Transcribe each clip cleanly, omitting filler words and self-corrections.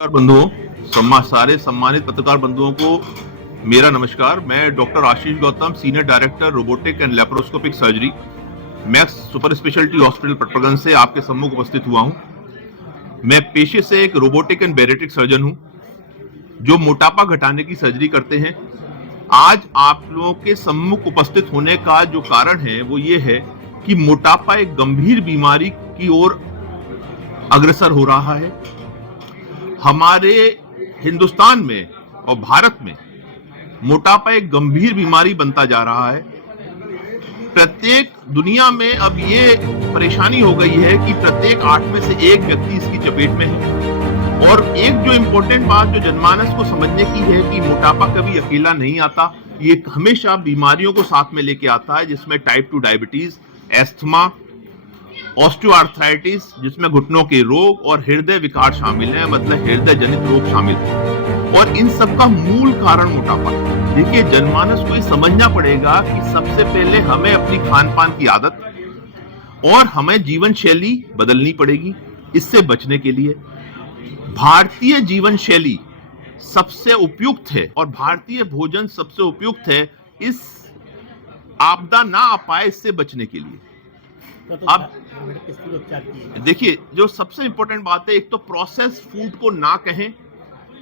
पत्रकार बंधुओं, सारे सम्मानित पत्रकार बंधुओं को मेरा नमस्कार। मैं doctor Ashish Gautam, senior director robotic and laparoscopic surgery, Max super speciality hospital Patparganj से आपके सम्मुख उपस्थित हुआ हूं। मैं पेशे से एक रोबोटिक एंड बैरेट्रिक सर्जन हूं जो मोटापा घटाने की सर्जरी करते हैं। आज आप लोगों के सम्मुख उपस्थित होने का जो कारण है वो ये है कि मोटापा एक गंभीर बीमारी की ओर अग्रसर हो रहा है। हमारे हिंदुस्तान में और भारत में मोटापा एक गंभीर बीमारी बनता जा रहा है। प्रत्येक दुनिया में अब ये परेशानी हो गई है कि प्रत्येक 8 में से एक व्यक्ति इसकी चपेट में है। और एक जो इम्पोर्टेंट बात जो जनमानस को समझने की है कि मोटापा कभी अकेला नहीं आता, ये हमेशा बीमारियों को साथ में लेके आता है, जिसमें टाइप 2 डायबिटीज, एस्थमा, ऑस्टियोआर्थराइटिस जिसमें घुटनों के रोग और हृदय विकार शामिल हैं, मतलब हृदय जनित रोग शामिल हैं। और इन सब का मूल कारण मोटापा है। देखिए, जनमानस को ये समझना पड़ेगा कि सबसे पहले हमें अपनी खान पान की आदत और हमें जीवन शैली बदलनी पड़ेगी इससे बचने के लिए। भारतीय जीवन शैली सबसे उपयुक्त है और भारतीय भोजन सबसे उपयुक्त है इस आपदा ना आ पाए इससे बचने के लिए। अब देखिए, जो सबसे इंपॉर्टेंट बात है, एक तो प्रोसेस फूड को ना कहें,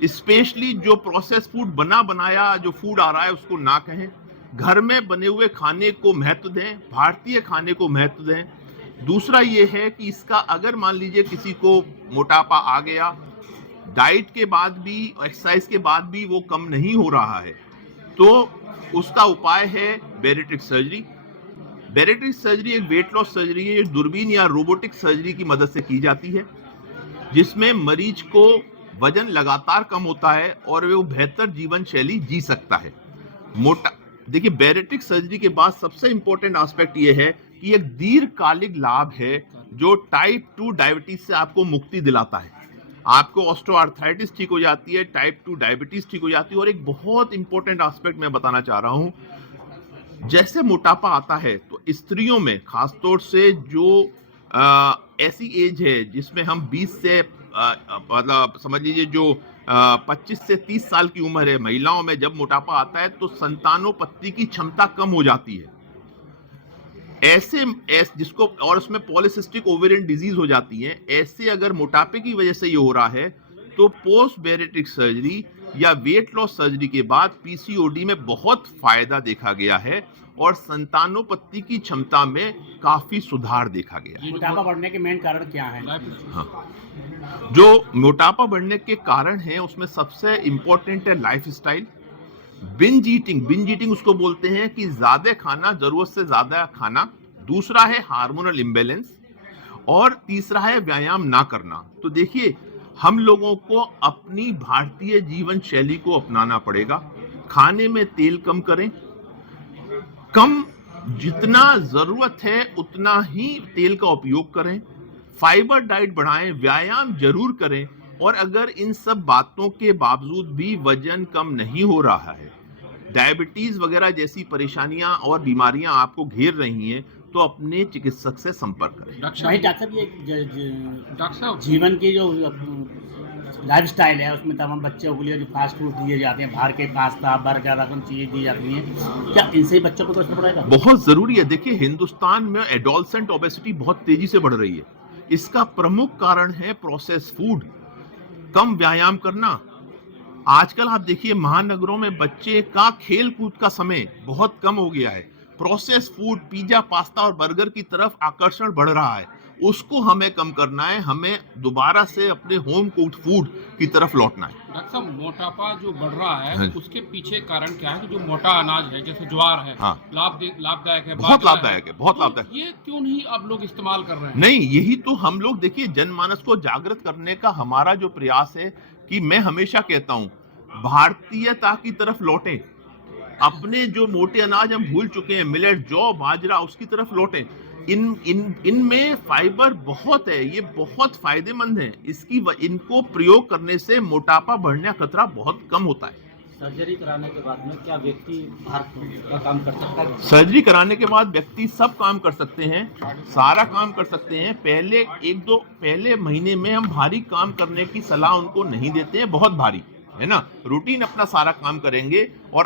स्पेशली जो प्रोसेस फूड बना बनाया जो फूड आ रहा है उसको ना कहें। घर में बने हुए खाने को महत्व दें, भारतीय खाने को महत्व दें। दूसरा ये है कि इसका अगर मान लीजिए किसी को मोटापा आ गया, डाइट के बाद भी, एक्सरसाइज के बाद भी वो कम नहीं हो रहा है, तो उसका उपाय है बैरेट्रिक सर्जरी। बैरेट्रिक सर्जरी एक वेट लॉस सर्जरी है जो दूरबीन या रोबोटिक सर्जरी की मदद से की जाती है, जिसमें मरीज को वजन लगातार कम होता है और वो बेहतर जीवन शैली जी सकता है। देखिए, बैरेट्रिक सर्जरी के बाद सबसे इंपॉर्टेंट एस्पेक्ट ये है कि एक दीर्घकालिक लाभ है जो टाइप 2 डायबिटीज से आपको मुक्ति दिलाता है। आपको ऑस्टियोआर्थराइटिस ठीक हो जाती है, टाइप 2 डायबिटीज ठीक हो जाती है। और एक बहुत इंपॉर्टेंट एस्पेक्ट मैं बताना चाह रहा हूं, जैसे मोटापा आता है तो स्त्रियों में खासतौर से जो ऐसी एज है जिसमें हम 20 से मतलब समझ लीजिए जो 25 से 30 साल की उम्र है, महिलाओं में जब मोटापा आता है तो संतानोत्पत्ति की क्षमता कम हो जाती है। ऐसे जिसको और उसमें पॉलीसिस्टिक ओवेरियन डिजीज हो जाती है। ऐसे अगर मोटापे की वजह से ये हो रहा है तो पोस्ट बैरेट्रिक सर्जरी या वेट लॉस सर्जरी के बाद पीसीओडी में बहुत फायदा देखा गया है और संतानोत्पत्ति की क्षमता में काफी सुधार देखा गया। मोटापा बढ़ने के मेन कारण क्या है? हाँ, जो मोटापा बढ़ने के कारण है उसमें सबसे इंपॉर्टेंट है लाइफस्टाइल। बिंज ईटिंग उसको बोलते हैं कि ज्यादा खाना, जरूरत से ज्यादा खाना। दूसरा है हार्मोनल इम्बैलेंस और तीसरा है व्यायाम ना करना। तो देखिए, हम लोगों को अपनी भारतीय जीवन शैली को अपनाना पड़ेगा। खाने में तेल कम करें, कम जितना जरूरत है उतना ही तेल का उपयोग करें, फाइबर डाइट बढ़ाएं, व्यायाम जरूर करें। और अगर इन सब बातों के बावजूद भी वजन कम नहीं हो रहा है, डायबिटीज वगैरह जैसी परेशानियां और बीमारियां आपको घेर रही हैं, तो अपने चिकित्सक से संपर्क करें। डॉक्टर साहब, जीवन की जो लाइफस्टाइल है उसमें तमाम बच्चों के लिए जो फास्ट फूड दिए जाते हैं, बाहर के पास्ता, बर्गर, ऐसी चीजें दी जाती हैं, क्या इनसे ही बच्चों को तो असर पड़ेगा? बहुत जरूरी है। देखिए, हिंदुस्तान में एडोलसेंट ओबेसिटी बहुत तेजी से बढ़ रही है। इसका प्रमुख कारण है प्रोसेस फूड, कम व्यायाम करना। आजकल आप देखिए, महानगरों में बच्चे का खेल कूद का समय बहुत कम हो गया है। प्रोसेस फूड, पिज्जा, पास्ता और बर्गर की तरफ आकर्षण बढ़ रहा है। उसको हमें कम करना है, हमें दोबारा से अपने होम कुक्ड फूड की तरफ लौटना है। डॉक्टर साहब, मोटापा जो बढ़ रहा है, हाँ। उसके पीछे कारण क्या है कि जो मोटा अनाज है जैसे ज्वार है, हाँ। लाभदायक है, बहुत बाजरा लाभदायक है, बहुत तो लाभदायक। ये क्यों नहीं आप लोग इस्तेमाल कर रहे हैं? नहीं, यही तो हम लोग, देखिए, जनमानस को जागृत करने का हमारा जो प्रयास है कि मैं हमेशा कहता हूं, भारतीयता की तरफ लौटें। अपने जो मोटे अनाज हम भूल चुके हैं, मिलेट, जौ, बाजरा, उसकी तरफ लौटें। इनमें फाइबर बहुत है, ये बहुत फायदेमंद है। इनको प्रयोग करने से मोटापा बढ़ने का खतरा बहुत कम होता है। सर्जरी कराने के बाद में क्या व्यक्ति भार का काम कर सकता है? सर्जरी कराने के बाद व्यक्ति सब काम कर सकते हैं, सारा काम कर सकते हैं। पहले महीने में हम भारी काम करने की सलाह उनको नहीं देते हैं, बहुत भारी, है ना। रूटीन अपना सारा काम करेंगे और